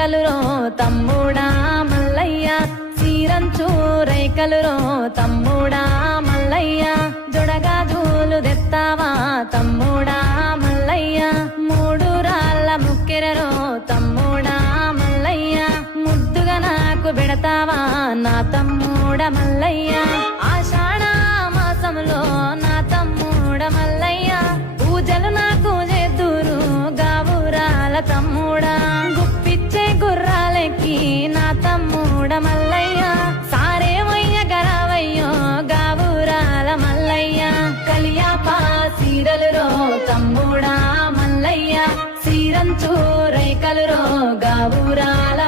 నగలురో తమ్ముడా మల్లయ్య సీరంచు రైకలురో తమ్ముడా మల్లయ్య జొడగాజులు దెత్తావా తమ్ముడా మల్లయ్య మూడు రాళ్ళ ముక్కెరరో తమ్ముడా మల్లయ్య ముద్దుగా నాకు పెడతావా నా తమ్ముడ మల్లయ్య ఆషాఢ మాసంలో నా తమ్ముడ మల్లయ్య పూజలు నాకు చేద్దురు గావురాల తమ్ముడా గుప్పిచ్చే గుర్రాలెక్కి నా తమ్ముడ మల్లయ్య సారేమయ్య గరావయ్యో గావురాల మల్లయ్య కలియాపా సీరలురో తమ్ముడా మల్లయ్య సీరంచు రైకలురో గావురాల